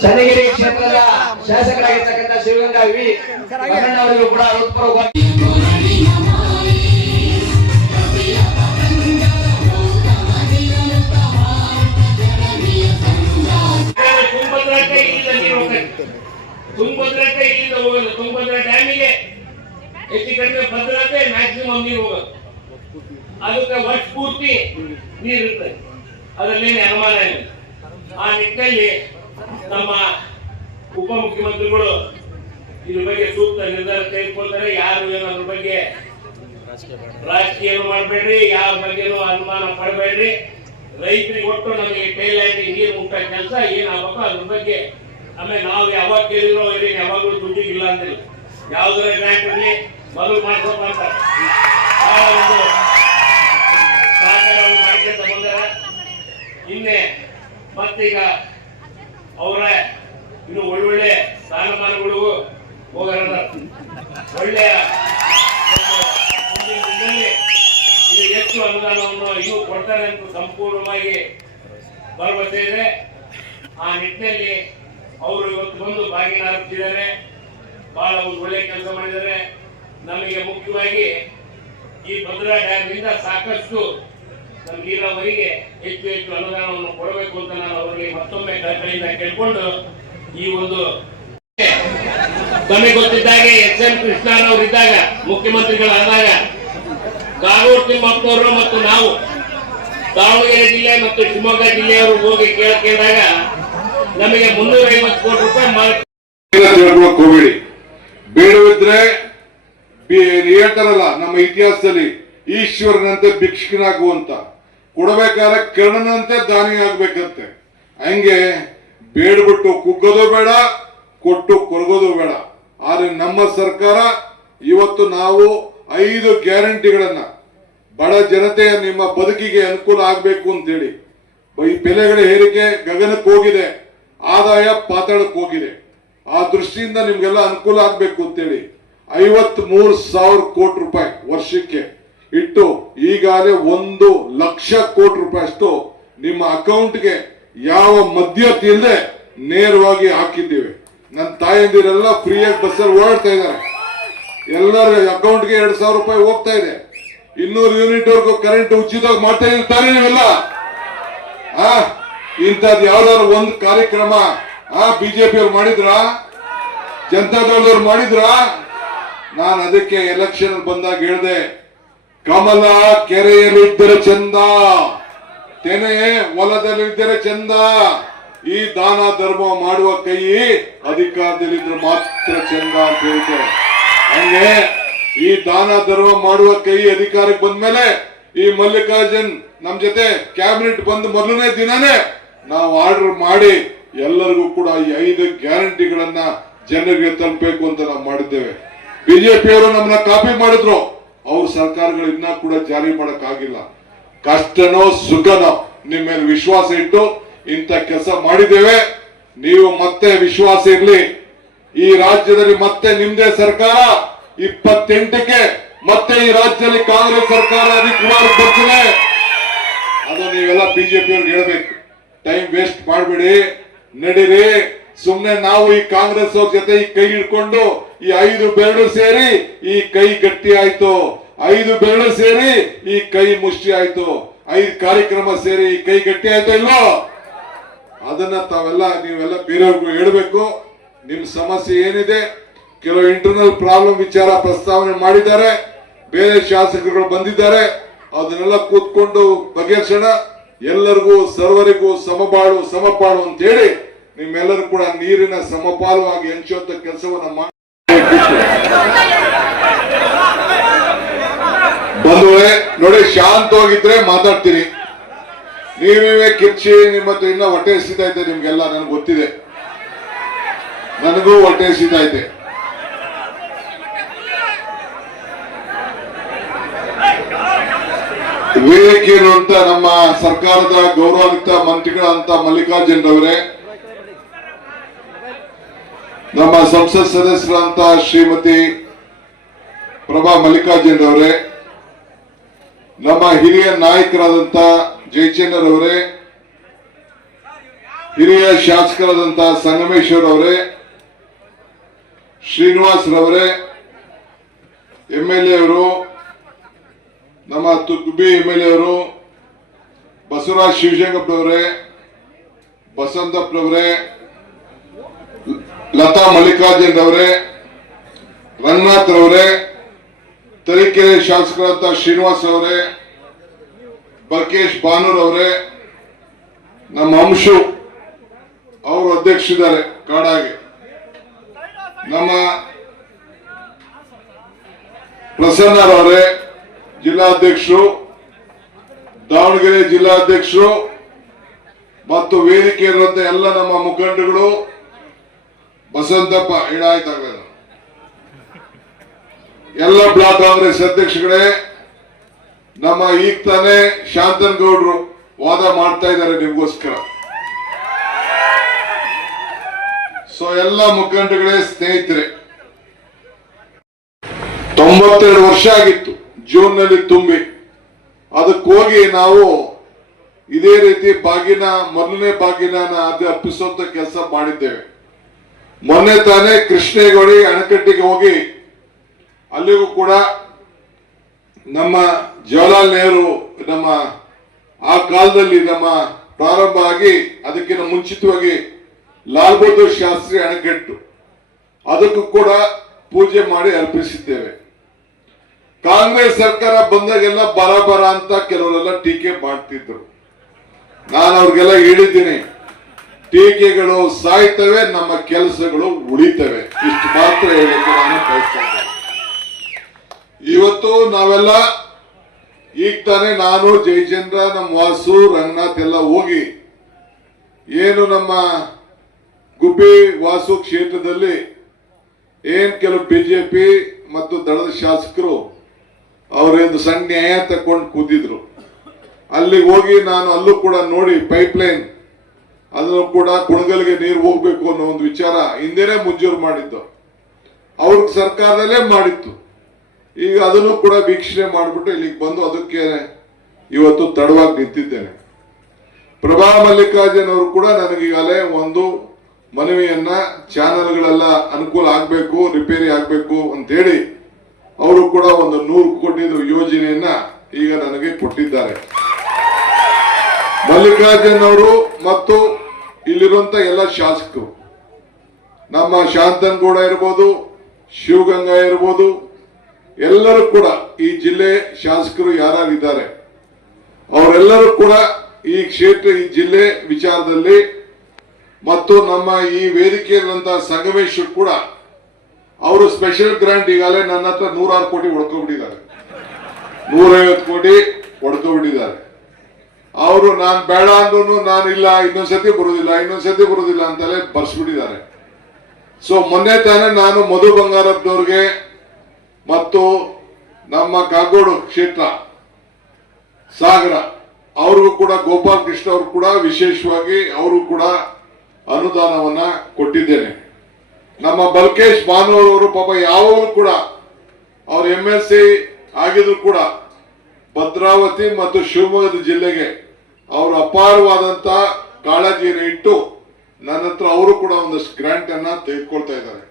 ಚನ್ನಗಿರಿ ಕ್ಷೇತ್ರದ ಶಾಸಕರಾಗಿರ್ತಕ್ಕಂಥ ಶಿವಗಂಗಾ ವಿ ಅವರಿಗೂ ಕೂಡ ಹೃತ್ಪೂರ್ವಕವಾಗಿ ತುಂಗಭದ್ರಾ ಇಲ್ಲಿಂದ ಹೋಗಲ್ಲ. ತುಂಗಭದ್ರಾ ಡ್ಯಾಮಿಗೆ ಹೆಚ್ಚು ಕಡಿಮೆ ಭದ್ರತೆ ಮ್ಯಾಕ್ಸಿಮಮ್ ನೀರು ಹೋಗೋದು. ಅದಕ್ಕೆ ವರ್ಷ ಪೂರ್ತಿ ನೀರಿರ್ತದೆ, ಅದರಲ್ಲೇನೆ ಅನುಮಾನ ಇಲ್ಲ. ಆ ನಿಟ್ಟಿನಲ್ಲಿ ನಮ್ಮ ಉಪಮುಖ್ಯಮಂತ್ರಿಗಳು ಇದ್ರ ಬಗ್ಗೆ ಸೂಕ್ತ ನಿರ್ಧಾರ ತೆಗೆದುಕೊಳ್ತಾರೆ. ಯಾರು ಏನು ಅದ್ರ ಬಗ್ಗೆ ರಾಜಕೀಯ ಮಾಡಬೇಡ್ರಿ, ಯಾರ ಬಗ್ಗೆನೂ ಅನುಮಾನ ಪಡಬೇಡ್ರಿ. ರೈತರಿಗೆ ಒಟ್ಟು ನಮಗೆ ಟೈಲ್ಯಾಂಡ್ ನೀರು ಮುಟ್ಟ ಕೆಲಸ ಏನಾಗಬೇಕು ಅದ್ರ ಬಗ್ಗೆ. ಆಮೇಲೆ ನಾವು ಯಾವಾಗ ಕೇಳಿದ್ರು ಅವ್ರಿಗೆ ಯಾವಾಗಲೂ ದುಡ್ಡಿಗಿಲ್ಲ ಅಂತಿಲ್ಲ. ಯಾವ್ದಾರ ಗ್ರಾಂಟ್ ಇರಲಿ ಮೊದಲು ಮಾಡ್ಬೇಕು ಅಂತ ಸಹಕಾರವನ್ನು ಮಾಡ್ಕೊಂತ ಬಂದಾರ. ಇನ್ನೇ ಮತ್ತೀಗ ಅವರ ಇನ್ನು ಒಳ್ಳೊಳ್ಳೆ ಸ್ಥಾನಮಾನಗಳು ಹೋಗಾರ. ಒಳ್ಳೆಯ ಹೆಚ್ಚು ಅನುದಾನವನ್ನು ಇನ್ನೂ ಕೊಡ್ತಾರೆ ಅಂತ ಸಂಪೂರ್ಣವಾಗಿ ಭರವಸೆ ಇದೆ. ಆ ನಿಟ್ಟಿನಲ್ಲಿ ಅವರು ಇವತ್ತು ಬಂದು ಭಾಗಿಯಾಗುತ್ತಿದ್ದಾರೆ. ಬಹಳ ಒಳ್ಳೆ ಕೆಲಸ ಮಾಡಿದ್ದಾರೆ. ನಮಗೆ ಮುಖ್ಯವಾಗಿ ಈ ಭದ್ರಾ ಡ್ಯಾಮ್ನಿಂದ ಸಾಕಷ್ಟು ನಮ್ಮ ನೀರಾವರಿಗೆ ಹೆಚ್ಚು ಹೆಚ್ಚು ಅನುದಾನವನ್ನು ಕೊಡಬೇಕು ಅಂತ ನಾನು ಅವರಿಗೆ ಮತ್ತೊಮ್ಮೆ ಕಳಕಳಿಯಿಂದ ಕೇಳಿಕೊಂಡು ಈ ಒಂದು ತಮಗೆ ಗೊತ್ತಿದ್ದಾಗೆ ಎಸ್.ಎಂ. ಕೃಷ್ಣರವರು ಇದ್ದಾಗ ಮುಖ್ಯಮಂತ್ರಿಗಳಾದಾಗ ಕಾಗೋಡು ತಿಮ್ಮಪ್ಪನವರು ಮತ್ತು ನಾವು ದಾವಣಗೆರೆ ಜಿಲ್ಲೆ ಮತ್ತು ಶಿವಮೊಗ್ಗ ಜಿಲ್ಲೆಯವರು ಹೋಗಿ ಕೇಳಿದಾಗ ನಮಗೆ 350 ಕೋಟಿ ರೂಪಾಯಿ ಕೋವಿಡ್ ಬೇಡವಿದ್ರೆ ಹೇಳ್ತಾರಲ್ಲ ನಮ್ಮ ಇತಿಹಾಸದಲ್ಲಿ ಈಶ್ವರನಂತೆ ಭಿಕ್ಷಕನಾಗುವಂತ ಕೊಡಬೇಕಾದ್ರೆ ಕರ್ಣನಂತೆ ದಾನಿ ಆಗ್ಬೇಕಂತೆ. ಹಂಗೆ ಬೇಡ್ಬಿಟ್ಟು ಕುಗ್ಗೋದು ಬೇಡ, ಕೊಟ್ಟು ಕೊರಗೋದು ಬೇಡ. ಆದ್ರೆ ನಮ್ಮ ಸರ್ಕಾರ ಇವತ್ತು ನಾವು 5 ಗ್ಯಾರಂಟಿಗಳನ್ನ ಬಡ ಜನತೆಯ ನಿಮ್ಮ ಬದುಕಿಗೆ ಅನುಕೂಲ ಆಗ್ಬೇಕು ಅಂತೇಳಿ ಈ ಬೆಲೆಗಳ ಏರಿಕೆ ಗಗನಕ್ಕೆ ಹೋಗಿದೆ, ಆದಾಯ ಪಾತಾಳಕ್ಕೆ ಹೋಗಿದೆ. ಆ ದೃಷ್ಟಿಯಿಂದ ನಿಮ್ಗೆಲ್ಲ ಅನುಕೂಲ ಆಗ್ಬೇಕು ಅಂತೇಳಿ 53,000 ಕೋಟಿ ರೂಪಾಯಿ ವರ್ಷಕ್ಕೆ ಇಟ್ಟು ಈಗಾಗಲೇ 1 ಲಕ್ಷ ಕೋಟಿ ರೂಪಾಯಿ ಅಷ್ಟು ನಿಮ್ಮ ಅಕೌಂಟ್ಗೆ ಯಾವ ಮಧ್ಯತೆ ಇಲ್ಲದೆ ನೇರವಾಗಿ ಹಾಕಿದ್ದೇವೆ. ನನ್ನ ತಾಯಂದಿರೆಲ್ಲ ಫ್ರೀಯಾಗಿ ಬಸ್ಸಲ್ಲಿ ಓಡಾಡ್ತಾ ಇದ್ದಾರೆ. ಎಲ್ಲರ ಅಕೌಂಟ್ಗೆ 2,000 ರೂಪಾಯಿ ಹೋಗ್ತಾ ಇದೆ. 200 ಯೂನಿಟ್ ವರ್ಗು ಕರೆಂಟ್ ಉಚಿತವಾಗಿ ಮಾಡ್ತಾ ಇರ್ತಾರೆ. ನೀವೆಲ್ಲ ಇಂಥದ್ದು ಯಾವ್ದಾದ್ರು ಒಂದು ಕಾರ್ಯಕ್ರಮ ಬಿಜೆಪಿ ಅವ್ರು ಮಾಡಿದ್ರ, ಜನತಾದಳದವ್ರು ಮಾಡಿದ್ರ? ನಾನು ಅದಕ್ಕೆ ಎಲೆಕ್ಷನ್ ಬಂದಾಗ ಹೇಳಿದೆ, ಕಮಲ ಕೆರೆಯಲ್ಲಿದ್ದರೆ ಚಂದ, ತೆನೆ ಹೊಲದಲ್ಲಿದ್ದರೆ ಚಂದ. ಈ ದಾನ ಧರ್ಮ ಮಾಡುವ ಕೈ ಅಧಿಕಾರದಲ್ಲಿದ್ರೆ ಮಾತ್ರ ಚಂದ ಅಂತ ಹೇಳಿದ್ದೆ. ಹಂಗೆ ಈ ದಾನ ಧರ್ಮ ಮಾಡುವ ಕೈ ಅಧಿಕಾರಕ್ಕೆ ಬಂದ್ಮೇಲೆ ಈ ಮಲ್ಲಿಕಾರ್ಜುನ್ ನಮ್ ಜೊತೆ ಕ್ಯಾಬಿನೆಟ್ ಬಂದು ಮೊದಲನೇ ದಿನನೇ ನಾವು ಆರ್ಡರ್ ಮಾಡಿ ಎಲ್ಲರಿಗೂ ಕೂಡ ಈ 5 ಗ್ಯಾರಂಟಿಗಳನ್ನ ಜನರಿಗೆ ತಲುಪಬೇಕು ಅಂತ ನಾವು ಮಾಡಿದ್ದೇವೆ. ಬಿಜೆಪಿಯವರು ನಮ್ಮನ್ನ ಕಾಪಿ ಮಾಡಿದ್ರು. ಅವ್ರ ಸರ್ಕಾರಗಳು ಇನ್ನ ಕೂಡ ಜಾರಿ ಮಾಡಕ್ ಆಗಿಲ್ಲ. ಕಷ್ಟನೋ ಸುಖನೋ ನಿಮ್ಮ ಮೇಲೆ ವಿಶ್ವಾಸ ಇಟ್ಟು ಇಂಥ ಕೆಲಸ ಮಾಡಿದ್ದೇವೆ. ನೀವು ಮತ್ತೆ ವಿಶ್ವಾಸ ಇರ್ಲಿ. ಈ ರಾಜ್ಯದಲ್ಲಿ ಮತ್ತೆ ನಿಮ್ದೇ ಸರ್ಕಾರ 28ಕ್ಕೆ ಮತ್ತೆ ಈ ರಾಜ್ಯದಲ್ಲಿ ಕಾಂಗ್ರೆಸ್ ಸರ್ಕಾರ ಅಧಿಕಾರಕ್ಕೆ ಬರ್ತಿದೆ. ಅದು ನೀವೆಲ್ಲ ಬಿಜೆಪಿ ಅವ್ರಿಗೆ ಹೇಳ್ಬೇಕು. ಟೈಮ್ ವೇಸ್ಟ್ ಮಾಡಬೇಡಿ, ನಡೀರಿ. ಸುಮ್ನೆ ನಾವು ಈ ಕಾಂಗ್ರೆಸ್ ಅವ್ರ ಜೊತೆ ಈ ಕೈ ಹಿಡ್ಕೊಂಡು ಈ 5 ಬೆರಳು ಸೇರಿ ಈ ಕೈ ಗಟ್ಟಿ ಆಯ್ತು, 5 ಬೆರಳು ಸೇರಿ ಈ ಕೈ ಮುಷ್ಟಿ ಆಯ್ತು, 5 ಕಾರ್ಯಕ್ರಮ ಸೇರಿ ಈ ಕೈ ಗಟ್ಟಿ ಆಯ್ತು ಇಲ್ವೋ? ಅದನ್ನ ತಾವೆಲ್ಲ ನೀವೆಲ್ಲ ಬೇರೆಯವ್ರಿಗೂ ಹೇಳ್ಬೇಕು. ನಿಮ್ ಸಮಸ್ಯೆ ಏನಿದೆ, ಕೆಲವು ಇಂಟರ್ನಲ್ ಪ್ರಾಬ್ಲಮ್ ವಿಚಾರ ಪ್ರಸ್ತಾವನೆ ಮಾಡಿದ್ದಾರೆ, ಬೇರೆ ಶಾಸಕರುಗಳು ಬಂದಿದ್ದಾರೆ. ಅದನ್ನೆಲ್ಲ ಕೂತ್ಕೊಂಡು ಬಗೆಹರಿಸೋಣ. ಎಲ್ಲರಿಗೂ ಸರ್ವರಿಗೂ ಸಮಬಾಳು ಸಮಪಾಳು ಅಂತ ಹೇಳಿ ನಿಮ್ಮೆಲ್ಲರೂ ಕೂಡ ನೀರಿನ ಸಮಪಾಲವಾಗಿ ಹಂಚುವಂತ ಕೆಲಸವನ್ನ ಮಾಡಿ ಬಂಧುಗಳೇ. ನೋಡಿ, ಶಾಂತವಾಗಿದ್ರೆ ಮಾತಾಡ್ತೀನಿ. ನೀವೇ ಕಿರ್ಚಿ ನಿಮ್ಮ ಹತ್ರ ಇನ್ನ ಹೊಟ್ಟೆ ಹಸಿತಾ ಇದೆ ನಿಮ್ಗೆಲ್ಲ, ನನ್ಗೆ ಗೊತ್ತಿದೆ. ನನಗೂ ಹೊಟ್ಟೆ ಹಸಿತಾ ಇದೆ. ವೇದಿಕೆ ಇರುವಂತ ನಮ್ಮ ಸರ್ಕಾರದ ಗೌರವಾನ್ವಿತ ಮಂತ್ರಿಗಳಂತ ಮಲ್ಲಿಕಾರ್ಜುನ್ ರವರೇ, ನಮ್ಮ ಸಂಸತ್ ಸದಸ್ಯರಂತ ಶ್ರೀಮತಿ ಪ್ರಭಾ ಮಲ್ಲಿಕಾರ್ಜುನ್ ರವರೇ, ನಮ್ಮ ಹಿರಿಯ ನಾಯಕರಾದಂತ ಜಯಚಂದ್ರ ಅವರೇ, ಹಿರಿಯ ಶಾಸಕರಾದಂತ ಸಂಗಮೇಶ್ವರ್ ಅವರೇ, ಶ್ರೀನಿವಾಸ್ ರವರೇ, MLA ಅವರು, ನಮ್ಮ ತುಗ್ಬಿ MLA ಅವರು, ಬಸವರಾಜ್ ಶಿವಶಂಕರಪ್ಪನವರೇ, ಬಸಂತಪ್ಪನವರೇ, ಲತಾ ಮಲ್ಲಿಕಾರ್ಜುನ್ ಅವರೇ, ರಂಗನಾಥ್ ರವರೇ, ತರೀಕೆರೆ ಶಾಸಕರಾದ ಶ್ರೀನಿವಾಸ್ ಅವರೇ, ಬಲ್ಕೇಶ್ ಬಾನೂರ್ ಅವರೇ, ನಮ್ಮ ಅಂಶು ಅವರು ಅಧ್ಯಕ್ಷರಿದ್ದಾರೆ ಕಾಡಾಗೆ, ನಮ್ಮ ಪ್ರಸನ್ನ ಅವರೇ ಜಿಲ್ಲಾಧ್ಯಕ್ಷರು, ದಾವಣಗೆರೆ ಜಿಲ್ಲಾಧ್ಯಕ್ಷರು ಮತ್ತು ವೇದಿಕೆ ಇರುವಂತ ಎಲ್ಲ ನಮ್ಮ ಮುಖಂಡಗಳು, ಬಸಂತಪ್ಪ ಇಡಾಯ್ತಾಗ ಎಲ್ಲ ಬ್ಲಾಕ್ ಕಾಂಗ್ರೆಸ್ ಅಧ್ಯಕ್ಷಗಳೇ, ನಮ್ಮ ಈಗ ತಾನೇ ಶಾಂತನ್ ಗೌಡ್ರು ವಾದ ಮಾಡ್ತಾ ಇದ್ದಾರೆ ನಿಮಗೋಸ್ಕರ. ಸೊ ಎಲ್ಲ ಮುಖಂಡಗಳೇ, ಸ್ನೇಹಿತರೆ, 92 ವರ್ಷ ಆಗಿತ್ತು ಜೂನ್ ನಲ್ಲಿ ತುಂಬಿ. ಅದಕ್ಕೆ ಹೋಗಿ ನಾವು ಇದೇ ರೀತಿ ಮೊದಲನೇ ಬಾಗಿನ ಅರ್ಪಿಸುವಂತ ಕೆಲಸ ಮಾಡಿದ್ದೇವೆ. ಮೊನ್ನೆ ತಾನೇ ಕೃಷ್ಣೇಗೌಡಿ ಅಣೆಕಟ್ಟಿಗೆ ಹೋಗಿ ಅಲ್ಲಿಗೂ ಕೂಡ ನಮ್ಮ ಜವಾಹರ್ಲಾಲ್ ನೆಹರು ನಮ್ಮ ಆ ಕಾಲದಲ್ಲಿ ನಮ್ಮ ಪ್ರಾರಂಭ ಆಗಿ ಅದಕ್ಕಿಂತ ಮುಂಚಿತವಾಗಿ ಲಾಲ್ ಬಹದ್ದೂರ್ ಶಾಸ್ತ್ರಿ ಅಣೆಕಟ್ಟು ಅದಕ್ಕೂ ಕೂಡ ಪೂಜೆ ಮಾಡಿ ಅರ್ಪಿಸಿದ್ದೇವೆ. ಕಾಂಗ್ರೆಸ್ ಸರ್ಕಾರ ಬಂದಾಗೆಲ್ಲ ಬರ ಅಂತ ಕೆಲವರೆಲ್ಲ ಟೀಕೆ ಮಾಡ್ತಿದ್ರು. ನಾನು ಅವ್ರಿಗೆಲ್ಲ ಹೇಳಿದ್ದೀನಿ, ಟೀಕೆಗಳು ಸಾಯ್ತವೆ, ನಮ್ಮ ಕೆಲಸಗಳು ಉಳಿತವೆ. ಇಷ್ಟು ಮಾತ್ರ ಹೇಳಕ್ಕೆ ನಾನು ಬಯಸ್ತಾ ಇದ್ದೇನೆ. ಇವತ್ತು ನಾವೆಲ್ಲ ಈಗ ತಾನೇ ನಾನು ಜಯಚಂದ್ರ, ನಮ್ಮ ವಾಸು, ರಂಗನಾಥ್ ಎಲ್ಲ ಹೋಗಿ ಏನು ನಮ್ಮ ಗುಬ್ಬಿ ವಾಸು ಕ್ಷೇತ್ರದಲ್ಲಿ ಏನ್ ಕೆಲವು ಬಿಜೆಪಿ ಮತ್ತು ದಳದ ಶಾಸಕರು ಅವರೇನು ಸಣ್ಣ ನ್ಯಾಯ ತಕೊಂಡು ಕೂತಿದ್ರು. ಅಲ್ಲಿಗೆ ಹೋಗಿ ನಾನು ಅಲ್ಲೂ ಕೂಡ ನೋಡಿ ಪೈಪ್ಲೈನ್ ಅದನ್ನು ಕೂಡ ಕುಣಗಲ್ಗೆ ನೀರು ಹೋಗ್ಬೇಕು ಅನ್ನೋ ಒಂದು ವಿಚಾರ ಹಿಂದೆನೆ ಮುಂಜೂರು ಮಾಡಿದ್ದು ಅವ್ರಿಗೆ ಸರ್ಕಾರದಲ್ಲೇ ಮಾಡಿತ್ತು. ಈಗ ಅದನ್ನು ಕೂಡ ವೀಕ್ಷಣೆ ಮಾಡಿಬಿಟ್ಟು ಇಲ್ಲಿಗೆ ಬಂದು ಅದಕ್ಕೆ ಇವತ್ತು ತಡವಾಗಿ ನಿಂತಿದ್ದೇನೆ. ಪ್ರಭಾ ಮಲ್ಲಿಕಾರ್ಜುನ್ ಅವರು ಕೂಡ ನನಗೀಗಾಗಲೇ ಒಂದು ಮನವಿಯನ್ನ ಚಾನೆಲ್ಗಳೆಲ್ಲ ಅನುಕೂಲ ಆಗ್ಬೇಕು, ರಿಪೇರಿ ಆಗ್ಬೇಕು ಅಂತ ಹೇಳಿ ಅವರು ಕೂಡ ಒಂದು 100 ಕೋಟಿ ಯೋಜನೆಯನ್ನ ಈಗ ನನಗೆ ಕೊಟ್ಟಿದ್ದಾರೆ. ಮಲ್ಲಿಕಾರ್ಜುನ್ ಅವರು ಮತ್ತು ಇಲ್ಲಿರುವಂತ ಎಲ್ಲ ಶಾಸಕರು, ನಮ್ಮ ಶಾಂತನ್ ಗೌಡ ಇರ್ಬೋದು, ಶಿವಗಂಗಾ ಇರ್ಬೋದು, ಎಲ್ಲರೂ ಕೂಡ ಈ ಜಿಲ್ಲೆ ಶಾಸಕರು ಯಾರಿದ್ದಾರೆ ಅವರೆಲ್ಲರೂ ಕೂಡ ಈ ಕ್ಷೇತ್ರ ಈ ಜಿಲ್ಲೆ ವಿಚಾರದಲ್ಲಿ ಮತ್ತು ನಮ್ಮ ಈ ವೇದಿಕೆಯಲ್ಲಿರುವಂತಹ ಸಂಗಮೇಶ್ವರ್ ಕೂಡ ಅವರು ಸ್ಪೆಷಲ್ ಗ್ರಾಂಟ್ ಈಗಾಗಲೇ ನನ್ನ ಹತ್ರ 106 ಕೋಟಿ ಹೊಡ್ಕೊಂಡ್ಬಿಟ್ಟಿದ್ದಾರೆ, 150 ಕೋಟಿ ಹೊಡ್ಕೊಂಡ್ಬಿಟ್ಟಿದ್ದಾರೆ. ಅವರು ನಾನು ಬೇಡ ಅಂದ್ರೂ ನಾನು ಇಲ್ಲ, ಇನ್ನೊಂದ್ಸತಿ ಬರುದಿಲ್ಲ ಅಂತಲೇ ಬರ್ಸ್ಬಿಟ್ಟಿದ್ದಾರೆ. ಸೊ ಮೊನ್ನೆ ತಾನೇ ನಾನು ಮಧು ಬಂಗಾರಪ್ಪನವ್ರಿಗೆ ಮತ್ತು ನಮ್ಮ ಕಾಗೋಡು ಕ್ಷೇತ್ರ ಸಾಗರ ಅವ್ರಿಗೂ ಕೂಡ ಗೋಪಾಲ್ ಕೃಷ್ಣ ಅವರು ಕೂಡ ವಿಶೇಷವಾಗಿ ಅವರು ಕೂಡ ಅನುದಾನವನ್ನ ಕೊಟ್ಟಿದ್ದೇನೆ. ನಮ್ಮ ಬಲ್ಕೇಶ್ ಬಾನೂರ್ ಅವರು ಪಾಪ ಯಾವಾಗಲೂ ಕೂಡ ಅವ್ರ MLC ಆಗಿದ್ರು ಕೂಡ ಭದ್ರಾವತಿ ಮತ್ತು ಶಿವಮೊಗ್ಗದ ಜಿಲ್ಲೆಗೆ ಅವರು ಅಪಾರವಾದಂತ ಕಾಳಜಿಯನ್ನು ಇಟ್ಟು ನನ್ನ ಹತ್ರ ಅವರು ಕೂಡ ಒಂದಷ್ಟು ಗ್ರಾಂಟ್ ಅನ್ನ ತೆಗೆದುಕೊಳ್ತಾ ಇದ್ದಾರೆ.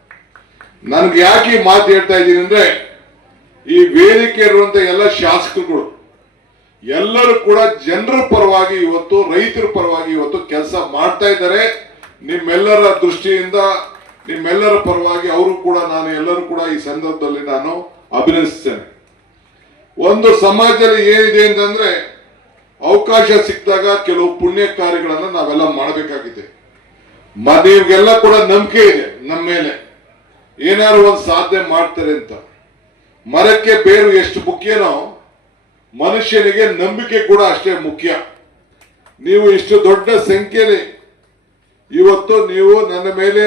ನನ್ಗೆ ಯಾಕೆ ಈ ಮಾತು ಹೇಳ್ತಾ ಇದ್ದೀನಿ ಅಂದ್ರೆ, ಈ ವೇದಿಕೆ ಇರುವಂತ ಎಲ್ಲ ಶಾಸಕರುಗಳು ಎಲ್ಲರೂ ಕೂಡ ಜನರ ಪರವಾಗಿ ಇವತ್ತು, ರೈತರ ಪರವಾಗಿ ಇವತ್ತು ಕೆಲಸ ಮಾಡ್ತಾ ಇದ್ದಾರೆ. ನಿಮ್ಮೆಲ್ಲರ ದೃಷ್ಟಿಯಿಂದ ನಿಮ್ಮೆಲ್ಲರ ಪರವಾಗಿ ಅವರು ಕೂಡ ನಾನು ಎಲ್ಲರೂ ಕೂಡ ಈ ಸಂದರ್ಭದಲ್ಲಿ ನಾನು ಅಭಿನಂದಿಸ್ತೇನೆ. ಒಂದು ಸಮಾಜದಲ್ಲಿ ಏನಿದೆ ಅಂತಂದ್ರೆ, ಅವಕಾಶ ಸಿಕ್ಕಿದಾಗ ಕೆಲವು ಪುಣ್ಯ ಕಾರ್ಯಗಳನ್ನ ನಾವೆಲ್ಲ ಮಾಡಬೇಕಾಗಿದೆ. ನೀವೆಲ್ಲ ಕೂಡ ನಂಬಿಕೆ ಇದೆ ನಮ್ಮ ಮೇಲೆ, ಏನಾದ್ರು ಒಂದು ಸಾಧನೆ ಮಾಡ್ತಾರೆ ಅಂತ. ಮರಕ್ಕೆ ಬೇರು ಎಷ್ಟು ಮುಖ್ಯನೋ ಮನುಷ್ಯನಿಗೆ ನಂಬಿಕೆ ಕೂಡ ಅಷ್ಟೇ ಮುಖ್ಯ. ನೀವು ಇಷ್ಟು ದೊಡ್ಡ ಸಂಖ್ಯೆಯಲ್ಲಿ ಇವತ್ತು ನೀವು ನನ್ನ ಮೇಲೆ,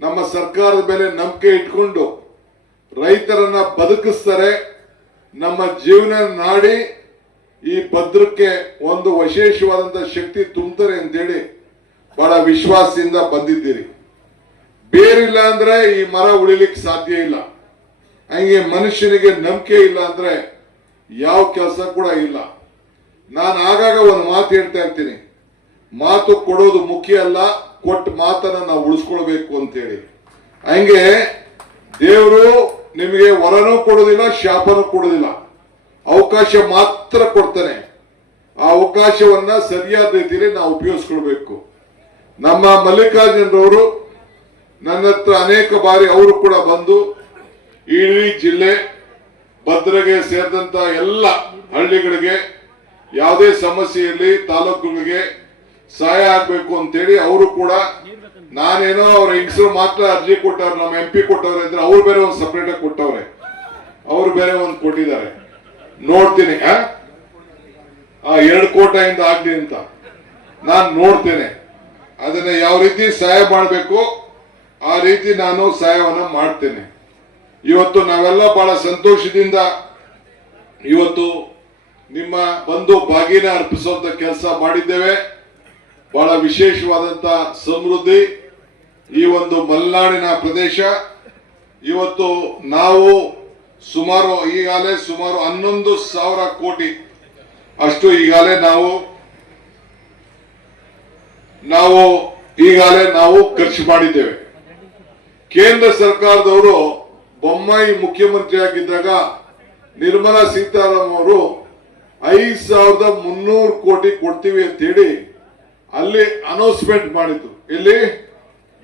ನಮ್ಮ ಸರ್ಕಾರದ ಮೇಲೆ ನಂಬಿಕೆ ಇಟ್ಕೊಂಡು ರೈತರನ್ನ ಬದುಕಿಸ್ತಾರೆ, ನಮ್ಮ ಜೀವನ ನಾಡಿ ಈ ಭದ್ರಕ್ಕೆ ಒಂದು ವಿಶೇಷವಾದಂತಹ ಶಕ್ತಿ ತುಂಬ್ತಾರೆ ಅಂತೇಳಿ ಬಹಳ ವಿಶ್ವಾಸದಿಂದ ಬಂದಿದ್ದೀರಿ. ಬೇರಿಲ್ಲ ಅಂದ್ರೆ ಈ ಮರ ಉಳಿಲಿಕ್ಕೆ ಸಾಧ್ಯ ಇಲ್ಲ. ಹಂಗೆ ಮನುಷ್ಯನಿಗೆ ನಂಬಿಕೆ ಇಲ್ಲ ಅಂದ್ರೆ ಯಾವ ಕೆಲಸ ಕೂಡ ಇಲ್ಲ. ನಾನು ಆಗಾಗ ಒಂದು ಮಾತು ಹೇಳ್ತಾ ಇರ್ತೀನಿ, ಮಾತು ಕೊಡೋದು ಮುಖ್ಯ ಅಲ್ಲ, ಕೊಟ್ಟ ಮಾತನ್ನ ನಾವು ಉಳಿಸ್ಕೊಳ್ಬೇಕು ಅಂತೇಳಿ. ಹಂಗೆ ದೇವರು ನಿಮಗೆ ವರನೂ ಕೊಡೋದಿಲ್ಲ, ಶಾಪನೂ ಕೊಡೋದಿಲ್ಲ, ಅವಕಾಶ ಮಾತ್ರ ಕೊಡ್ತಾನೆ. ಆ ಅವಕಾಶವನ್ನ ಸರಿಯಾದ ರೀತಿಯಲ್ಲಿ ನಾವು ಉಪಯೋಗಿಸ್ಕೊಳ್ಬೇಕು. ನಮ್ಮ ಮಲ್ಲಿಕಾರ್ಜುನರವರು ನನ್ನ ಹತ್ರ ಅನೇಕ ಬಾರಿ ಅವರು ಕೂಡ ಬಂದು ಇಡೀ ಜಿಲ್ಲೆ ಭದ್ರಗೆ ಸೇರಿದಂತ ಎಲ್ಲ ಹಳ್ಳಿಗಳಿಗೆ ಯಾವುದೇ ಸಮಸ್ಯೆ ಇರಲಿ ತಾಲೂಕುಗಳಿಗೆ ಸಹಾಯ ಆಗ್ಬೇಕು ಅಂತೇಳಿ ಅವರು ಕೂಡ, ನಾನೇನೋ ಅವ್ರ ಹೆಂಗಸರು ಮಾತ್ರ ಅರ್ಜಿ ಕೊಟ್ಟವ್ರೆ, ನಮ್ಮ MP ಕೊಟ್ಟವ್ರೆ ಅಂದ್ರೆ ಅವ್ರು ಬೇರೆ ಒಂದು ಸಪರೇಟ್ ಆಗಿ ಕೊಟ್ಟವ್ರೆ, ಅವ್ರು ಬೇರೆ ಒಂದು ಕೊಟ್ಟಿದ್ದಾರೆ. ನೋಡ್ತೀನಿ 2 ಕೋಟಿಯಿಂದ ಆಗ್ಲಿ ಅಂತ ನಾನು ನೋಡ್ತೇನೆ. ಅದನ್ನ ಯಾವ ರೀತಿ ಸಹಾಯ ಮಾಡಬೇಕು ಆ ರೀತಿ ನಾನು ಸಹಾಯವನ್ನ ಮಾಡ್ತೇನೆ. ಇವತ್ತು ನಾವೆಲ್ಲ ಬಹಳ ಸಂತೋಷದಿಂದ ಇವತ್ತು ನಿಮ್ಮ ಬಂದು ಬಾಗಿನ ಅರ್ಪಿಸುವಂತ ಕೆಲಸ ಮಾಡಿದ್ದೇವೆ. ಬಹಳ ವಿಶೇಷವಾದಂತ ಸಮೃದ್ಧಿ ಈ ಒಂದು ಮಲೆನಾಡಿನ ಪ್ರದೇಶ. ಇವತ್ತು ನಾವು ಈಗಾಗಲೇ ಸುಮಾರು 11,000 ಕೋಟಿ ಅಷ್ಟು ಈಗಾಗಲೇ ನಾವು ಖರ್ಚು ಮಾಡಿದ್ದೇವೆ. ಕೇಂದ್ರ ಸರ್ಕಾರದವರು ಬೊಮ್ಮಾಯಿ ಮುಖ್ಯಮಂತ್ರಿ ಆಗಿದ್ದಾಗ ನಿರ್ಮಲಾ ಸೀತಾರಾಮನ್ ಅವರು 5,300 ಕೋಟಿ ಕೊಡ್ತೀವಿ ಅಂತ ಹೇಳಿ ಅಲ್ಲಿ ಅನೌನ್ಸ್ಮೆಂಟ್ ಮಾಡಿದ್ರು, ಇಲ್ಲಿ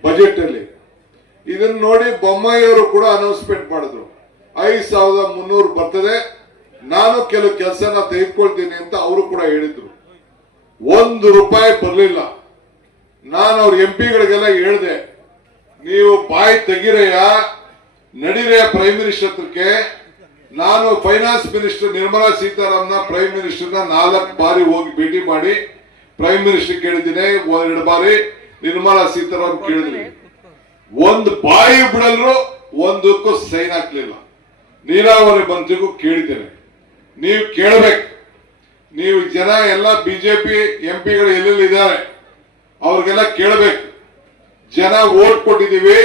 ಬಜೆಟ್ ಅಲ್ಲಿ. ಇದನ್ನ ನೋಡಿ ಬೊಮ್ಮಾಯಿ ಅವರು ಕೂಡ ಅನೌನ್ಸ್ಮೆಂಟ್ ಮಾಡಿದ್ರು, 5,300 ಬರ್ತದೆ, ನಾನು ಕೆಲವು ಕೆಲಸನ ತೆಗೆದುಕೊಳ್ತೀನಿ ಅಂತ ಅವರು ಕೂಡ ಹೇಳಿದ್ರು. 1 ರೂಪಾಯಿ ಬರಲಿಲ್ಲ. ನಾನು ಅವ್ರ MP ಗಳಿಗೆಲ್ಲ ಹೇಳಿದೆ, ನೀವು ಬಾಯಿ ತೆಗಿರೆಯ, ನಡಿರೆಯ ಪ್ರೈಮ್ ಮಿನಿಸ್ಟರ್ ಹತ್ರಕ್ಕೆ. ನಾನು finance minister Nirmala Sitharaman prime ಮಿನಿಸ್ಟರ್ನ 4 ಬಾರಿ ಹೋಗಿ ಭೇಟಿ ಮಾಡಿ ಪ್ರೈಮ್ ಮಿನಿಸ್ಟರ್ ಕೇಳಿದ್ದೀನಿ, 2 ಬಾರಿ ನಿರ್ಮಲಾ ಸೀತಾರಾಮನ್ ಕೇಳಿದ್ರಿ. ಒಂದು ಬಾಯಿ ಬಿಡಲ್ರು, ಒಂದಕ್ಕೂ ಸೈನ್ ಹಾಕ್ಲಿಲ್ಲ. ನೀರಾವರಿ ಮಂತ್ರಿಗೂ ಕೇಳಿದ್ದೇನೆ, ನೀವು ಕೇಳಬೇಕು. ನೀವು ಜನ ಎಲ್ಲ ಬಿಜೆಪಿ MP ಗಳು ಎಲ್ಲೆಲ್ಲಿ ಇದ್ದಾರೆ ಅವ್ರಿಗೆಲ್ಲ ಕೇಳಬೇಕು. ಜನ ವೋಟ್ ಕೊಟ್ಟಿದ್ದೀವಿ,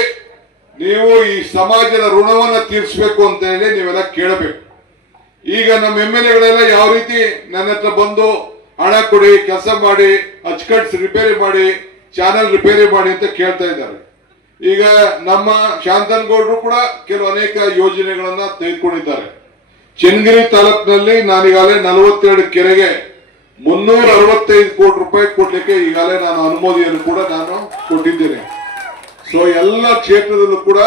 ನೀವು ಈ ಸಮಾಜದ ಋಣವನ್ನ ತೀರಿಸಬೇಕು ಅಂತ ಹೇಳಿ ನೀವೆಲ್ಲ ಕೇಳಬೇಕು. ಈಗ ನಮ್ಮ MLAಗಳೆಲ್ಲ ಯಾವ ರೀತಿ ನನ್ನ ಹತ್ರ ಬಂದು ಹಣ ಕೊಡಿ, ಕೆಲಸ ಮಾಡಿ, ಅಚ್ಚುಕಟ್ಟು ರಿಪೇರಿ ಮಾಡಿ, ಚಾನೆಲ್ ರಿಪೇರಿ ಮಾಡಿ ಅಂತ ಕೇಳ್ತಾ ಇದ್ದಾರೆ. ಈಗ ನಮ್ಮ ಶಾಂತನಗೌಡರು ಕೂಡ ಕೆಲವು ಅನೇಕ ಯೋಜನೆಗಳನ್ನ ತೆಗೆದುಕೊಂಡಿದ್ದಾರೆ. ಚನ್ನಗಿರಿ ತಾಲೂಕಿನಲ್ಲಿ ನಾನೀಗಾಗಲೇ 42 ಕೆರೆಗೆ 365 ಕೋಟಿ ರೂಪಾಯಿ ಕೊಡ್ಲಿಕ್ಕೆ ಈಗಾಗಲೇ ನಾನು ಅನುಮೋದನೆಯನ್ನು ಕೂಡ ನಾನು ಕೊಟ್ಟಿದ್ದೇನೆ. ಸೊ ಎಲ್ಲ ಕ್ಷೇತ್ರದಲ್ಲೂ ಕೂಡ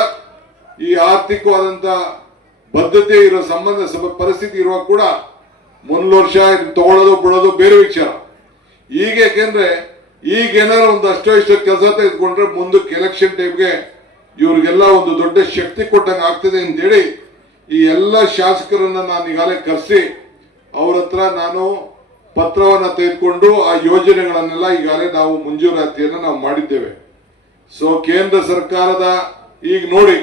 ಈ ಆರ್ಥಿಕವಾದಂತ ಬದ್ಧತೆ ಇರೋ ಪರಿಸ್ಥಿತಿ ಇರುವಾಗ ಕೂಡ ಮುಂದಿನ ವರ್ಷ ತಗೊಳ್ಳೋದು ಬಿಡೋದು ಬೇರೆ ವಿಚಾರ. ಈಗ ಯಾಕೆಂದ್ರೆ ಈಗ ಏನಾದ್ರು ಒಂದು ಅಷ್ಟೋ ಇಷ್ಟೋ ಕೆಲಸ ತೆಗೆದುಕೊಂಡ್ರೆ ಮುಂದಕ್ಕೆ ಎಲೆಕ್ಷನ್ ಟೈಮ್ಗೆ ಇವ್ರಿಗೆಲ್ಲ ಒಂದು ದೊಡ್ಡ ಶಕ್ತಿ ಕೊಟ್ಟಂಗೆ ಆಗ್ತದೆ ಅಂತೇಳಿ ಈ ಎಲ್ಲ ಶಾಸಕರನ್ನ ನಾನು ಈಗಾಗಲೇ ಕರೆಸಿ ಅವ್ರ ಹತ್ರ ನಾನು ಪತ್ರವನ್ನ ತೆಗೆದುಕೊಂಡು ಆ ಯೋಜನೆಗಳನ್ನೆಲ್ಲ ಈಗಾಗಲೇ ನಾವು ಮಂಜೂರಾತಿಯನ್ನು ನಾವು ಮಾಡಿದ್ದೇವೆ. ಸೊ ಕೇಂದ್ರ ಸರ್ಕಾರದ ಈಗ ನೋಡಿ,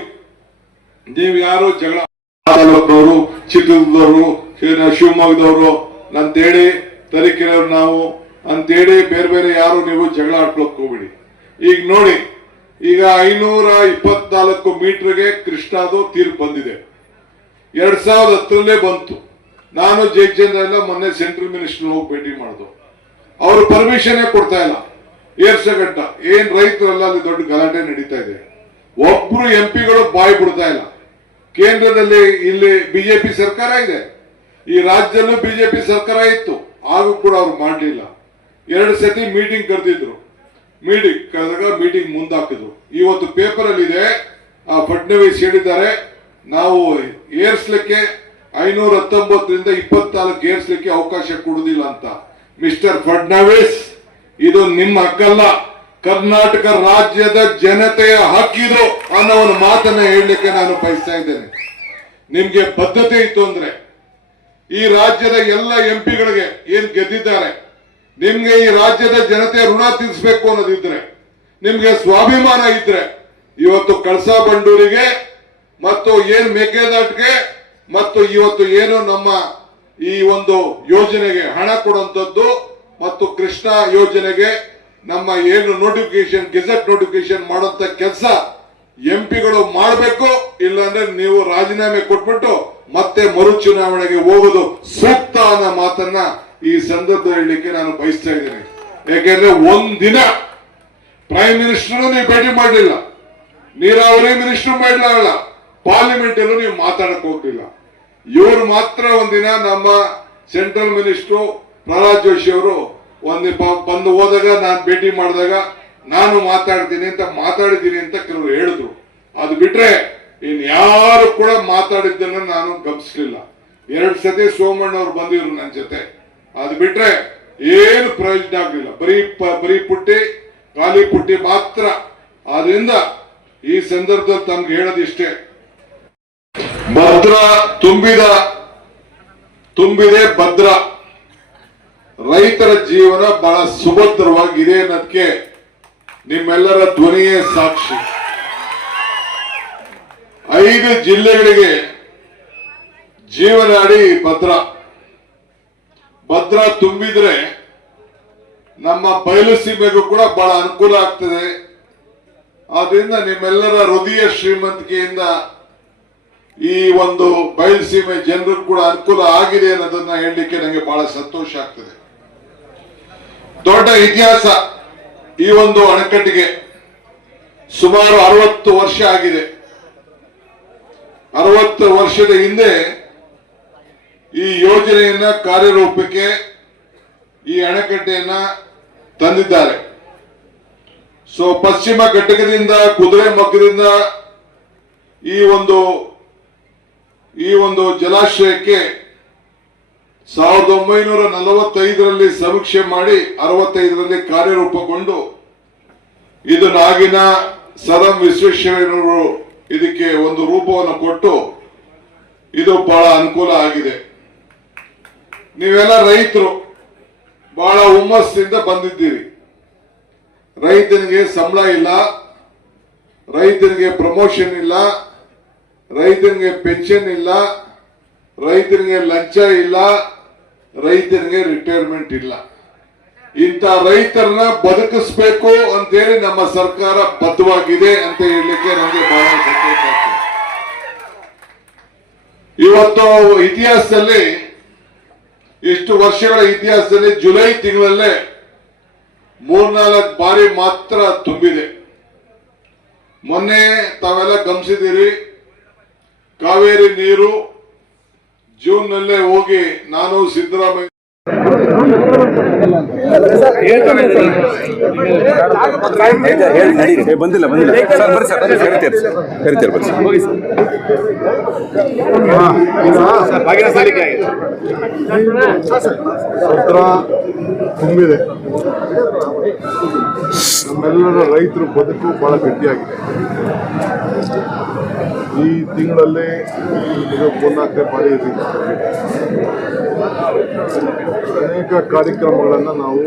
ನೀವು ಯಾರು ಜಗಳ ತಾಲೂಕಿನವರು, ಚಿತ್ರದುರ್ಗದವರು, ಶಿವಮೊಗ್ಗದವರು ಅಂತೇಳಿ, ತರೀಕೆರೆಯವರು ನಾವು ಅಂತೇಳಿ ಬೇರೆ ಬೇರೆ ಯಾರು ನೀವು ಜಗಳ ಆಡ್ಕೊಳಕ್ ಹೋಗ್ಬಿಡಿ. ಈಗ ನೋಡಿ, ಈಗ 524 ಮೀಟರ್ಗೆ ಕೃಷ್ಣಾದು ತೀರ್ಪು ಬಂದಿದೆ. 2010ರಲ್ಲೇ ಬಂತು. ನಾನು ಜಯಚಂದ್ರ ಎಲ್ಲ ಮೊನ್ನೆ ಸೆಂಟ್ರಲ್ ಮಿನಿಸ್ಟರ್ ಹೋಗಿ ಭೇಟಿ ಮಾಡಿದ್ರು. ಅವರು ಪರ್ಮಿಷನ್ ಕೊಡ್ತಾ ಇಲ್ಲ. ಏರ್ಸಗಡ್ಡ ಏನ್ ರೈತರೆಲ್ಲ ಅಲ್ಲಿ ದೊಡ್ಡ ಗಲಾಟೆ ನಡೀತಾ ಇದೆ. ಒಬ್ರು MP ಗಳು ಬಾಯಿ ಬಿಡ್ತಾ ಇಲ್ಲ. ಕೇಂದ್ರದಲ್ಲಿ ಇಲ್ಲಿ ಬಿಜೆಪಿ ಸರ್ಕಾರ ಇದೆ, ಈ ರಾಜ್ಯದಲ್ಲೂ ಬಿಜೆಪಿ ಸರ್ಕಾರ ಇತ್ತು, ಆಗೂ ಕೂಡ ಅವ್ರು ಮಾಡಲಿಲ್ಲ. 2 ಸತಿ ಮೀಟಿಂಗ್ ಕರೆದಿದ್ರು, ಮೀಟಿಂಗ್ ಮುಂದಾಕಿದ್ರು. ಇವತ್ತು ಪೇಪರ್ ಅಲ್ಲಿ ಇದೆ, ಫಡ್ನವೀಸ್ ಹೇಳಿದ್ದಾರೆ ನಾವು ಏರ್ಸ್ಲಿಕ್ಕೆ 519ರಿಂದ 24 ಏರ್ಸ್ಲಿಕ್ಕೆ ಅವಕಾಶ ಕೊಡುವುದಿಲ್ಲ ಅಂತ. ಮಿಸ್ಟರ್ ಫಡ್ನವೀಸ್, ಇದು ನಿಮ್ಮ ಹಕ್ಕಲ್ಲ, ಕರ್ನಾಟಕ ರಾಜ್ಯದ ಜನತೆಯ ಹಕ್ಕಿದು ಅನ್ನೋ ಒಂದು ಮಾತನ್ನ ಹೇಳಲಿಕ್ಕೆ ನಾನು ಬಯಸ್ತಾ ಇದ್ದೇನೆ. ನಿಮ್ಗೆ ಬದ್ಧತೆ ಇತ್ತು ಅಂದ್ರೆ ಈ ರಾಜ್ಯದ ಎಲ್ಲ MP ಗಳಿಗೆ ಏನ್ ಗೆದ್ದಿದ್ದಾರೆ, ನಿಮ್ಗೆ ಈ ರಾಜ್ಯದ ಜನತೆಯ ಋಣ ತೀರಿಸಬೇಕು ಅನ್ನೋದಿದ್ರೆ, ನಿಮ್ಗೆ ಸ್ವಾಭಿಮಾನ ಇದ್ರೆ, ಇವತ್ತು ಕಳಸಾ ಬಂಡೂರಿಗೆ ಮತ್ತು ಏನ್ ಮೇಕೆದಾಟಿಗೆ ಮತ್ತು ಇವತ್ತು ಏನು ನಮ್ಮ ಈ ಒಂದು ಯೋಜನೆಗೆ ಹಣ ಕೊಡುವಂಥದ್ದು ಮತ್ತು ಕೃಷ್ಣ ಯೋಜನೆಗೆ ನಮ್ಮ ಏನು ನೋಟಿಫಿಕೇಶನ್ ಗೆಜೆಟ್ ನೋಟಿಫಿಕೇಶನ್ ಮಾಡುವಂತ ಕೆಲಸ ಎಂಪಿಗಳು ಮಾಡಬೇಕು. ಇಲ್ಲಾಂದ್ರೆ ನೀವು ರಾಜೀನಾಮೆ ಕೊಟ್ಬಿಟ್ಟು ಮತ್ತೆ ಮರು ಚುನಾವಣೆಗೆ ಹೋಗೋದು ಸೂಕ್ತ ಅನ್ನೋ ಮಾತನ್ನ ಈ ಸಂದರ್ಭದಲ್ಲಿ ಹೇಳಲಿಕ್ಕೆ ನಾನು ಬಯಸ್ತಾ ಇದ್ದೇನೆ. ಯಾಕೆಂದ್ರೆ ಒಂದಿನ ಪ್ರೈಮ್ ಮಿನಿಸ್ಟರ್ ನೀವು ಭೇಟಿ ಮಾಡಲಿಲ್ಲ, ನೀರಾವರಿ ಮಿನಿಸ್ಟರ್ ಮಾಡಲಿಲ್ಲ, ಪಾರ್ಲಿಮೆಂಟ್ ಅಲ್ಲೂ ನೀವು ಮಾತಾಡಕ್ ಹೋಗ್ಲಿಲ್ಲ. ಇವರು ಮಾತ್ರ ಒಂದಿನ ನಮ್ಮ ಸೆಂಟ್ರಲ್ ಮಿನಿಸ್ಟ್ರು ಪ್ರಹ್ಲಾದ್ ಜೋಶಿ ಅವರು ಬಂದು ಹೋದಾಗ ನಾನು ಭೇಟಿ ಮಾಡಿದಾಗ ನಾನು ಮಾತಾಡಿದ್ದೀನಿ ಅಂತ ಕೆಲವರು ಹೇಳಿದ್ರು. ಅದು ಬಿಟ್ರೆ ಇನ್ಯಾರು ಕೂಡ ಮಾತಾಡಿದ್ದನ್ನು ನಾನು ಗಮನಿಸಲಿಲ್ಲ. 2 ಸತಿ ಸೋಮಣ್ಣ ಅವರು ಬಂದಿದ್ರು ನನ್ನ ಜೊತೆ. ಅದು ಬಿಟ್ರೆ ಏನು ಪ್ರಯೋಜನ ಆಗಲಿಲ್ಲ. ಬರೀ ಪುಟ್ಟಿ ಖಾಲಿ ಪುಟ್ಟಿ ಮಾತ್ರ. ಆದ್ರಿಂದ ಈ ಸಂದರ್ಭದಲ್ಲಿ ತಮ್ಗೆ ಹೇಳೋದಿಷ್ಟೇ, ಭದ್ರಾ ತುಂಬಿದೆ ಭದ್ರಾ. ರೈತರ ಜೀವನ ಬಹಳ ಸುಭದ್ರವಾಗಿದೆ ಅನ್ನೋದಕ್ಕೆ ನಿಮ್ಮೆಲ್ಲರ ಧ್ವನಿಯೇ ಸಾಕ್ಷಿ. 5 ಜಿಲ್ಲೆಗಳಿಗೆ ಜೀವನಾಡಿ ಭದ್ರಾ ತುಂಬಿದ್ರೆ ನಮ್ಮ ಬಯಲು ಸೀಮೆಗೂ ಕೂಡ ಬಹಳ ಅನುಕೂಲ ಆಗ್ತದೆ. ಆದ್ರಿಂದ ನಿಮ್ಮೆಲ್ಲರ ಹೃದಯ ಶ್ರೀಮಂತಿಕೆಯಿಂದ ಈ ಒಂದು ಬಯಲುಸೀಮೆ ಜನರಿಗೂ ಕೂಡ ಅನುಕೂಲ ಆಗಿದೆ ಅನ್ನೋದನ್ನ ಹೇಳಲಿಕ್ಕೆ ನನಗೆ ಬಹಳ ಸಂತೋಷ ಆಗ್ತದೆ. ದೊಡ್ಡ ಇತಿಹಾಸ ಈ ಒಂದು ಅಣೆಕಟ್ಟಿಗೆ. ಸುಮಾರು 60 ವರ್ಷ ಆಗಿದೆ. 60 ವರ್ಷದ ಹಿಂದೆ ಈ ಯೋಜನೆಯನ್ನ ಕಾರ್ಯರೂಪಕ್ಕೆ ಈ ಅಣೆಕಟ್ಟೆಯನ್ನ ತಂದಿದ್ದಾರೆ. ಸೊ ಪಶ್ಚಿಮ ಘಟ್ಟಕದಿಂದ ಕುದುರೆಮಗ್ಗದಿಂದ ಈ ಒಂದು ಜಲಾಶಯಕ್ಕೆ 1945ರಲ್ಲಿ ಸಮೀಕ್ಷೆ ಮಾಡಿ 65ರಲ್ಲಿ ಕಾರ್ಯರೂಪಗೊಂಡು ಇದನ್ನು ಆಗಿನ ಸರ್ ಎಂ ವಿಶ್ವೇಶ್ವರಯ್ಯನವರು ಇದಕ್ಕೆ ಒಂದು ರೂಪವನ್ನು ಕೊಟ್ಟು ಇದು ಬಹಳ ಅನುಕೂಲ ಆಗಿದೆ. ನೀವೆಲ್ಲ ರೈತರು ಬಹಳ ಹುಮ್ಮಸ್ಸಿಂದ ಬಂದಿದ್ದೀರಿ. ರೈತನಿಗೆ ಸಂಬಳ ಇಲ್ಲ, ರೈತನಿಗೆ ಪ್ರಮೋಷನ್ ಇಲ್ಲ, ರೈತನಿಗೆ ಪೆನ್ಷನ್ ಇಲ್ಲ, ರೈತನಿಗೆ ಲಂಚ ಇಲ್ಲ, ರೈತನಿಗೆ ರಿಟೈರ್ಮೆಂಟ್ ಇಲ್ಲ. ಇಂಥ ರೈತರನ್ನ ಬದುಕಿಸ್ಬೇಕು ಅಂತೇಳಿ ನಮ್ಮ ಸರ್ಕಾರ ಬದ್ಧವಾಗಿದೆ ಅಂತ ಹೇಳಲಿಕ್ಕೆ ನನಗೆ ಬಹಳ ಸಂತೋಷ ಆಗ್ತದೆ. ಇವತ್ತು ಇತಿಹಾಸದಲ್ಲಿ, ಎಷ್ಟು ವರ್ಷಗಳ ಇತಿಹಾಸದಲ್ಲಿ ಜುಲೈ ತಿಂಗಳಲ್ಲೇ 3-4 ಬಾರಿ ಮಾತ್ರ ತುಂಬಿದೆ. ಮೊನ್ನೆ ತಾವೆಲ್ಲ ಗಮನಿಸಿದಿರಿ, ಕಾವೇರಿ ನೀರು ಜೂನ್ ನಲ್ಲೇ ಹೋಗಿ ನಾನು ಸಿದ್ದರಾಮಯ್ಯ ಬಂದಿಲ್ಲ ಸರ್, ಬರ್ರಿ ಸರ್, ಕರಿತೀರಿ ಬರ್ರಿ ಭದ್ರಾ ತುಂಬಿದೆ. ನಮ್ಮೆಲ್ಲರ ರೈತರು ಬದುಕು ಬಹಳ ಗಟ್ಟಿಯಾಗಿದೆ. ಈ ತಿಂಗಳಲ್ಲಿ ಇದು 4ನೇ ಬಾರಿ ಅನೇಕ ಕಾರ್ಯಕ್ರಮಗಳನ್ನು ನಾವು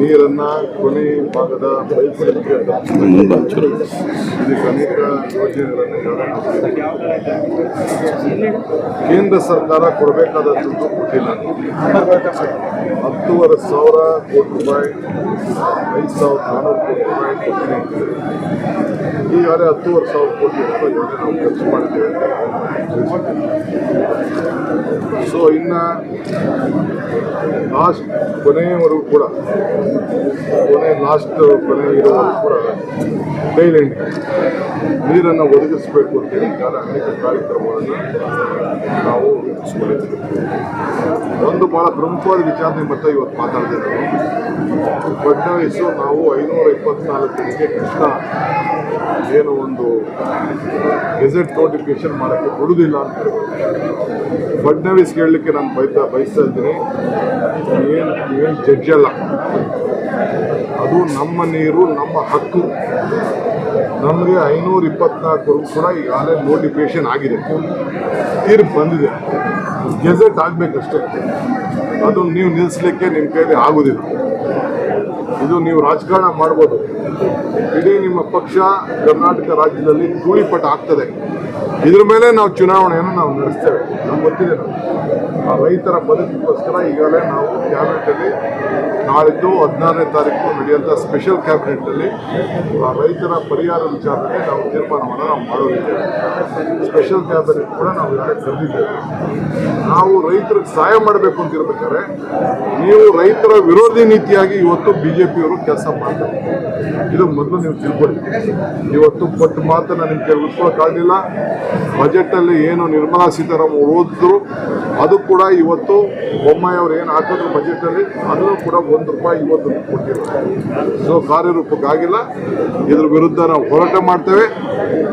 ನೀರನ್ನ ಕೊನೆ ಭಾಗದ ಬಯಲಿಗೆ ಇದಕ್ಕೆ ಅನೇಕ ಯೋಜನೆಗಳನ್ನು ಕೇಂದ್ರ ಸರ್ಕಾರ ಕೊಡಬೇಕಾದ ದುಡ್ಡು ಕೊಟ್ಟಿಲ್ಲ. 10,500 ಕೋಟಿ ರೂಪಾಯಿ, 5,400 ಕೋಟಿ ರೂಪಾಯಿ ಕೊಟ್ಟಿದೆ. ಈಗಾಗಲೇ 10,500 ಕೋಟಿ ರೂಪಾಯಿ ನಾವು ಖರ್ಚು ಮಾಡಿದ್ದೇವೆ. ಸೊ ಇನ್ನು ಲಾಸ್ಟ್ ಕೊನೆಯವರೆಗೂ ಕೂಡ ಕೊನೆ ಇರುವವರೆಗೂ ಕೂಡ ಡೈಲೆಂಟ್ ನೀರನ್ನು ಒದಗಿಸಬೇಕು ಅಂತೇಳಿ ಈಗಾಗಲೇ ಅನೇಕ ಕಾರ್ಯಕ್ರಮಗಳನ್ನು ನಾವು ರೂಪಿಸಿಕೊಂಡಿದ್ದೇವೆ. ಒಂದು ಬಹಳ ಪ್ರಮುಖವಾದ ವಿಚಾರ ನಿಮ್ಮ ಹತ್ರ ಇವತ್ತು ಮಾತಾಡ್ತಿದ್ದೇವೆ. ಫಡ್ನವೀಸು ನಾವು 524 ಕೃಷ್ಣ ಏನು ಒಂದು ಗೆಜೆಟ್ ನೋಟಿಫಿಕೇಶನ್ ಮಾಡೋಕ್ಕೆ ಕೊಡುವುದಿಲ್ಲ ಅಂತ ಫಡ್ನವೀಸ್ ಹೇಳಲಿಕ್ಕೆ ನಾನು ಬಯಸ್ತಾ ಇದ್ದೀನಿ. ಏನು ಜಡ್ಜ್ ಅಲ್ಲ, ಅದು ನಮ್ಮ ನೀರು, ನಮ್ಮ ಹಕ್ಕು. ನಮಗೆ 524 ಕೂಡ ಈಗಾಗಲೇ ನೋಟಿಫಿಕೇಶನ್ ಆಗಿದೆ, ತೀರ್ಪು ಬಂದಿದೆ. ಗೆಜೆಟ್ ಆಗಬೇಕಷ್ಟೇ. ಅದು ನೀವು ನಿಲ್ಲಿಸಲಿಕ್ಕೆ ನಿಮ್ಮ ಕೈಲಿ ಆಗೋದಿಲ್ಲ. ಇದು ನೀವು ರಾಜಕಾರಣ ಮಾಡ್ಬೋದು. ಇಡೀ ನಿಮ್ಮ ಪಕ್ಷ ಕರ್ನಾಟಕ ರಾಜ್ಯದಲ್ಲಿ ಧೂಳಿಪಟ ಆಗ್ತದೆ. ಇದ್ರ ಮೇಲೆ ನಾವು ಚುನಾವಣೆಯನ್ನು ನಾವು ನಡೆಸ್ತೇವೆ. ನಮ್ಗೆ ಗೊತ್ತಿದೆ. ಆ ರೈತರ ಬದುಕಿಗೋಸ್ಕರ ಈಗಾಗಲೇ ನಾವು ಕ್ಯಾಬಿನೆಟಲ್ಲಿ ನಾಳಿದ್ದು 16ನೇ ತಾರೀಕು ನಡೆಯುವಂಥ ಸ್ಪೆಷಲ್ ಕ್ಯಾಬಿನೆಟಲ್ಲಿ ಆ ರೈತರ ಪರಿಹಾರ ವಿಚಾರದಲ್ಲಿ ನಾವು ತೀರ್ಮಾನವನ್ನು ನಾವು ಮಾಡೋದಿದ್ದೇವೆ. ಸ್ಪೆಷಲ್ ಕ್ಯಾಬಿನೆಟ್ ಕೂಡ ನಾವು ಈಗಾಗಲೇ ಕರೆದಿದ್ದೇವೆ. ನಾವು ರೈತರಿಗೆ ಸಹಾಯ ಮಾಡಬೇಕು ಅಂತ ಇರ್ಬೇಕಾದ್ರೆ ನೀವು ರೈತರ ವಿರೋಧಿ ನೀತಿಯಾಗಿ ಇವತ್ತು ಬಿಜೆಪಿಯವರು ಕೆಲಸ ಮಾಡ್ತಾರೆ. ಇದು ಮೊದಲು ನೀವು ತಿಳ್ಕೊಳ್ಳಿ. ಇವತ್ತು ಕೊಟ್ಟ ಮಾತನ್ನು ನಿಮ್ಮ ಕೈ ಉಳಿಸ್ಕೊಳ್ಳೋಕ್ಕಾಗಲಿಲ್ಲ. ಬಜೆಟಲ್ಲಿ ಏನು ನಿರ್ಮಲಾ ಸೀತಾರಾಮನ್ ಓದಿದ್ರು ಅದು ಕೂಡ ಇವತ್ತು ಬೊಮ್ಮಾಯಿ ಅವರು ಏನು ಹಾಕಿದ್ರು ಬಜೆಟಲ್ಲಿ ಅದನ್ನು ಕೂಡ ₹1 ಇವತ್ತು ಕೊಟ್ಟಿಲ್ಲ. ಸೊ ಕಾರ್ಯರೂಪಕ್ಕೆ ಆಗಿಲ್ಲ. ಇದ್ರ ವಿರುದ್ಧ ನಾವು ಹೋರಾಟ ಮಾಡ್ತೇವೆ.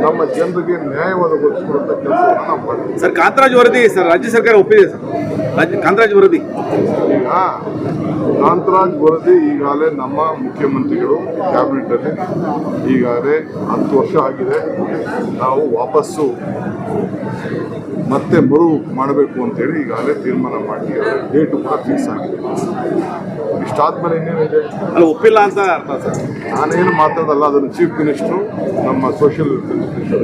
ನಮ್ಮ ಜನರಿಗೆ ನ್ಯಾಯ ಒದಗಿಸಿಕೊಡುವಂಥ ಕೆಲಸವನ್ನು ನಾವು ಮಾಡ್ತೀವಿ. ಸರ್, ಕಾಂತರಾಜ್ ವರದಿ ಸರ್ ರಾಜ್ಯ ಸರ್ಕಾರ ಒಪ್ಪಿದೆ ಸರ್. ಕಾಂತರಾಜ್ ವರದಿ ಈಗ ಕಾಂತರಾಜ್ ವರದಿ ಈಗಾಗಲೇ ನಮ್ಮ ಮುಖ್ಯಮಂತ್ರಿಗಳು ಕ್ಯಾಬಿನೆಟಲ್ಲಿ ಈಗಾಗಲೇ 10 ವರ್ಷ ಆಗಿದೆ. ನಾವು ವಾಪಸ್ಸು ಮತ್ತೆ ಮರು ಮಾಡಬೇಕು ಅಂತೇಳಿ ಈಗಾಗಲೇ ತೀರ್ಮಾನ ಮಾಡಿ ಡೇಟು ಕೂಡ ಫಿಕ್ಸ್ ಆಗಿದೆ. ಇಷ್ಟಾದ್ಮೇಲೆ ಇನ್ನೇನಿದೆ ಅಲ್ಲ ಒಪ್ಪಿಲ್ಲ ಅಂತ ಅರ್ಥ ಸರ್. ನಾನೇನು ಮಾತಾಡಲ್ಲ, ಅದನ್ನು ಚೀಫ್ ಮಿನಿಸ್ಟ್ರು ನಮ್ಮ ಸೋಷಿಯಲ್ ಮಿನಿಸ್ಟರ್.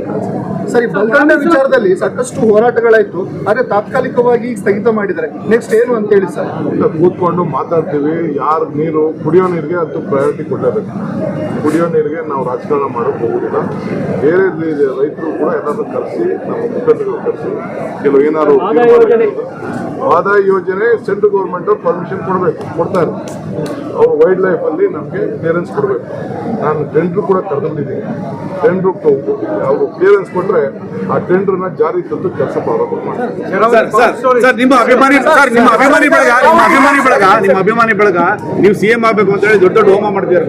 ಸರಿ, ಬಲ್ದಂಡ ವಿಚಾರದಲ್ಲಿ ಸಾಕಷ್ಟು ಹೋರಾಟಗಳಾಯ್ತು, ಆದರೆ ತಾತ್ಕಾಲಿಕವಾಗಿ ಸ್ಥಗಿತ ಮಾಡಿದ್ದಾರೆ. ನೆಕ್ಸ್ಟ್ ಏನು ಅಂತ ಹೇಳಿ ಸರ್? ಕೂತ್ಕೊಂಡು ಮಾತಾಡ್ತೀವಿ. ಯಾರು ನೀರು ಕುಡಿಯೋ ನೀರಿಗೆ ಅಂತೂ ಪ್ರಯಾರಿಟಿ ಕೊಡಲೇಬೇಕು. ಕುಡಿಯೋ ನೀರಿಗೆ ನಾವು ರಾಜಕಾರಣ ಮಾಡೋಕೆ ಹೋಗುದಿಲ್ಲ. ಬೇರೆ ರೈತರು ಕೂಡ ಎಲ್ಲರೂ ಕರೆಸಿ, ನಮ್ಮ ಮುಖಂಡರು ಕರೆಸಿ ಕೆಲವು ಏನಾದ್ರು ಆದಾಯ ಯೋಜನೆ ಸೆಂಟ್ರಲ್ ಗೌರ್ಮೆಂಟ್ ಪರ್ಮಿಷನ್ ಕೊಡ್ತಾರೆ. ಅವರು ವೈಲ್ಡ್ ಲೈಫಲ್ಲಿ ನಮಗೆ ಕ್ಲಿಯರೆನ್ಸ್ ಕೊಡಬೇಕು. ನಾನು ಟೆಂಡ್ರು ಕೂಡ ಕರೆದುಬಿಟ್ಟಿದ್ದೀನಿ. ಟೆಂಡ್ರು ಅವರು ಕ್ಲಿಯರೆನ್ಸ್ ಕೊಟ್ಟರೆ ಆ ಟೆಂಡ್ರನ್ನ ಜಾರಿ ತಂದು ಕೆಲಸ ಪ್ರಾರಂಭ ಮಾಡ್ತಾರೆ. ನಿಮ್ಮ ಅಭಿಮಾನಿ ಬಳಗ ನೀವು CM ಆಗ್ಬೇಕು ಅಂತ ಹೇಳಿ ದೊಡ್ಡ ಹೋಮ ಮಾಡ್ತೀರಾ.